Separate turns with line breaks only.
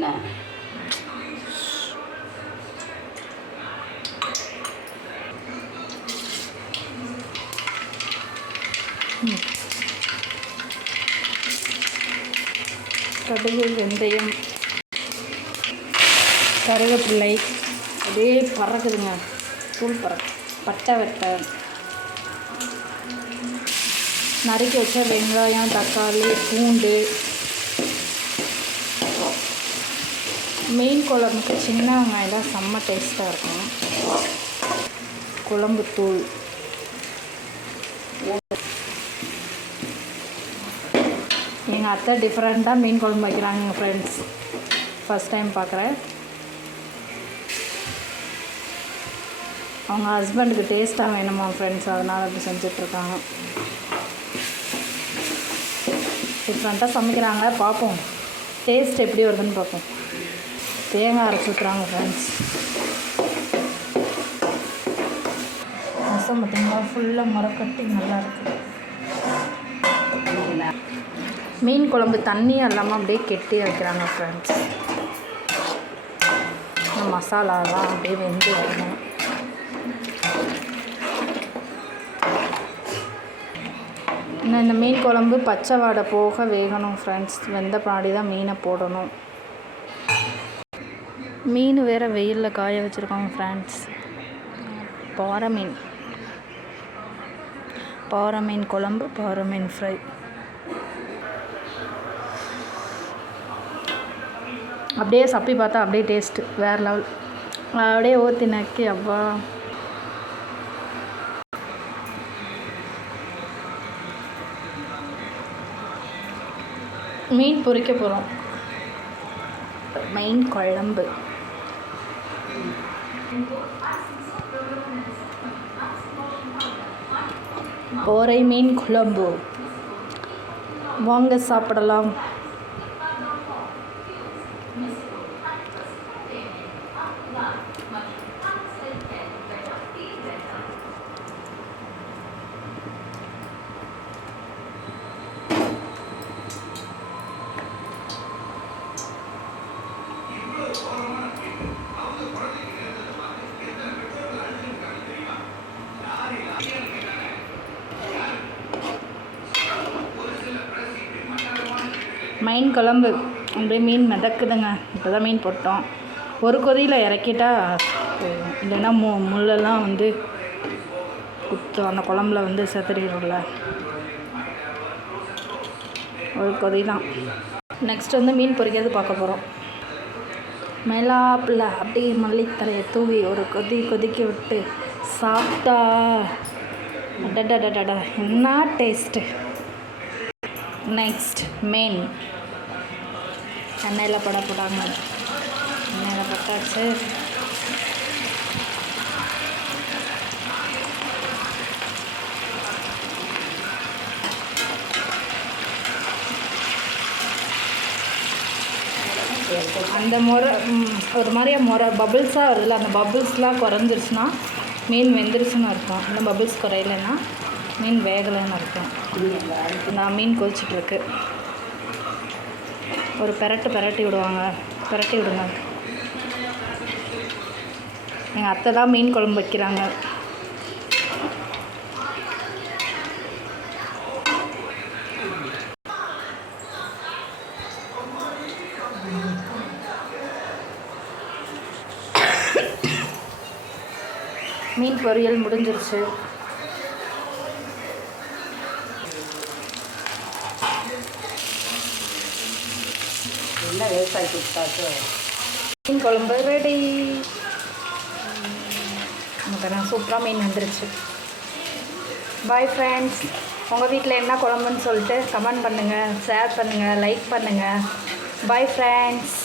என்ன?
கடுகு வெந்தயம் கருவேப்பிள்ளை அப்படியே பறக்குதுங்க. தூள் பறக்கு பட்டை வெட்டை நறுக்கி வச்ச வெங்காயம் தக்காளி பூண்டு மீன் குழம்புக்கு சின்ன வெங்காயம் தான் செம்ம டேஸ்ட்டாக இருக்கும். குழம்பு தூள். எங்கள் அத்தை டிஃப்ரெண்ட்டாக மீன் குழம்பு வைக்கிறாங்க ஃப்ரெண்ட்ஸ் ஃபஸ்ட் டைம் பார்க்குறேன் அவங்க ஹஸ்பண்டுக்கு டேஸ்ட்டாக வேணுமா ஃப்ரெண்ட்ஸ் அதனால் அப்படி செஞ்சிட்ருக்காங்க. டிஃப்ரெண்ட்டாக சமைக்கிறாங்க. பார்ப்போம் டேஸ்ட் எப்படி வருதுன்னு பார்ப்போம் தேங்காய் அரைச்சி ஊற்றுறாங்க ஃப்ரெண்ட்ஸ் ரசம் பார்த்தீங்கன்னா ஃபுல்லாக மரக்கட்டி நல்லா இருக்குது மீன் குழம்பு தண்ணியும் இல்லாமல் அப்படியே கெட்டி வைக்கிறாங்க ஃப்ரெண்ட்ஸ் மசாலாலாம் அப்படியே வெந்து வரணும். இந்த மீன் குழம்பு பச்சை வாடை போக வேகணும் ஃப்ரெண்ட்ஸ் வெந்த பின்னாடி தான் மீனை போடணும். மீன் வேறு வெயிலில் காய வச்சுருக்காங்க ஃப்ரெண்ட்ஸ் பாறை மீன். பாறை மீன் குழம்பு பாறை மீன் ஃப்ரை அப்படியே சப்பி பார்த்தா அப்படியே டேஸ்ட்டு வேறு லெவல் அப்படியே ஊற்றி நக்கி அப்பா. மீன் பொறிக்க போகிறோம் மெயின் குழம்பு. ஓரை மீன் குழம்பு. வாங்க சாப்பிடலாம். மீன் குழம்பு. அப்படியே மீன் மிதக்குதுங்க. இப்போ தான் மீன் போட்டோம். ஒரு கொதியில் இறக்கிட்டா இல்லைன்னா மு முள்ளெல்லாம் வந்து குத்தும் அந்த குழம்புல வந்து செத்துறிடும்ல ஒரு கொதி தான் நெக்ஸ்ட் வந்து மீன் பொறிக்கிறது பார்க்க போகிறோம் மேலாப்பில் அப்படியே மல்லித்தரையை தூவி ஒரு கொதி கொதிக்க விட்டு சாப்பிட்டா டடா என்ன டேஸ்ட்டு நெக்ஸ்ட் மெயின் எண்ணெயில் பட போடாங்க எண்ணெயில் பட்டாச்சு. அந்த முறை ஒரு மாதிரியா முறை பபிள்ஸாக வருதுல்ல அந்த பபிள்ஸ்லாம் குறைஞ்சிருச்சுன்னா மீன் வெந்துருச்சுன்னு அர்த்தம். இல்லை பபிள்ஸ் குறையலைன்னா. மீன் வேகலைன்னு அர்த்தம். நான் மீன் கொதிச்சிட்ருக்கு. ஒரு பெரட்டு பெரட்டி விடுவாங்க. பெரட்டி விடுங்க. எங்கள் அத்தை தான் மீன் குழம்பு வைக்கிறாங்க. மீன் பொரியல் முடிஞ்சிருச்சு.
என்ன விவசாயி கொடுத்தாச்சு?
மீன் குழம்பு ரெடி நமக்கு நான் சூப்பராக மீன் வந்துருச்சு. பாய் ஃப்ரெண்ட்ஸ் உங்கள் வீட்டில் என்ன குழம்புன்னு சொல்லிட்டு கமெண்ட் பண்ணுங்கள் ஷேர் பண்ணுங்கள் லைக் பண்ணுங்கள் பாய் ஃப்ரெண்ட்ஸ்